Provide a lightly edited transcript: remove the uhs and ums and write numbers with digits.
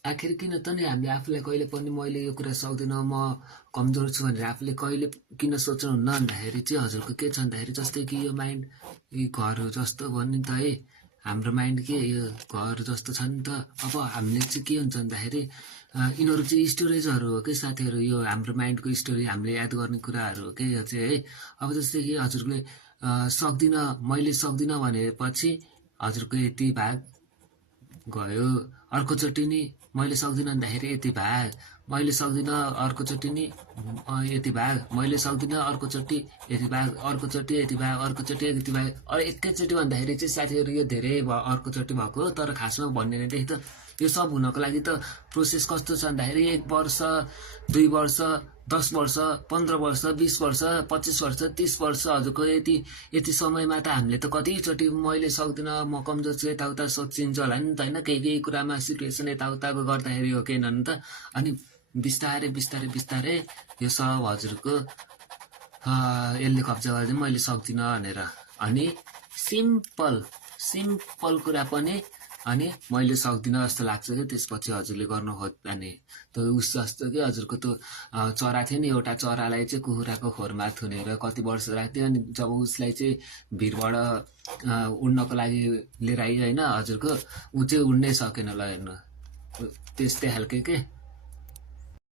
आखिर किन त नि हामीले आफूलाई कहिले पनि मैले यो कुरा सक्दिनँ, म कमजोर छु भनेर आफूले कहिले किन सोच्नुहुन्न भन्दाखेरि चाहिँ हजुरको के छ भन्दाखेरि जस्तै कि यो माइन्ड यी घर जस्तो भन्यो नि त है, हाम्रो माइन्ड के यो घर जस्तो छ नि त। अब हामीले चाहिँ के हुन्छ भन्दाखेरि यिनीहरू चाहिँ स्टोरेजहरू हो कि साथीहरू, यो हाम्रो माइन्डको स्टोरी हामीले याद गर्ने कुराहरू हो कि यो चाहिँ है। अब जस्तै कि हजुरले सक्दिनँ, मैले सक्दिनँ भनेपछि हजुरको यति भाग गयो, अर्कोचोटि नि मैले सक्दिनँ भन्दाखेरि यति भाग, मैले सक्दिनँ अर्कोचोटि नि यति भाग, मैले सक्दिनँ अर्कोचोटि यति भाग, अर्कोचोटि यति भाग, अर्कोचोटि यति भाग। एकैचोटि भन्दाखेरि चाहिँ साथीहरू यो धेरै अर्कोचोटि भएको हो, तर खासमा भन्नेदेखि त यो सब हुनको लागि त प्रोसेस कस्तो छ भन्दाखेरि 1 वर्ष 2 वर्ष 10 वर्ष 15 वर्ष 20 वर्ष 25 वर्ष 30 वर्ष हजुरको यति यति समयमा त हामीले त कतिचोटि मैले सक्दिनँ, म कमजोर छु यताउता सोचिन्छ होला नि त होइन, केही केही कुरामा सिचुएसन यताउता गर्दाखेरि हो कि होइन त। अनि बिस्तारै बिस्तारै बिस्तारै यो सब हजुरको यसले कब्जा गर्दै मैले सक्दिनँ भनेर। अनि सिम्पल सिम्पल कुरा पनि अनि मैले सक्दिनँ जस्तो लाग्छ कि त्यसपछि हजुरले गर्नु खोज्ने त उस जस्तो कि हजुरको त्यो चरा थियो नि, एउटा चरालाई चाहिँ कुखुराको खोरमा थुनेर कति वर्ष राख्थ्यो, अनि जब उसलाई चाहिँ भिरबाट उड्नको लागि लिएर आयो होइन हजुरको, ऊ चाहिँ उड्नै सकेन ल हेर्नु, त्यस्तै खालके के।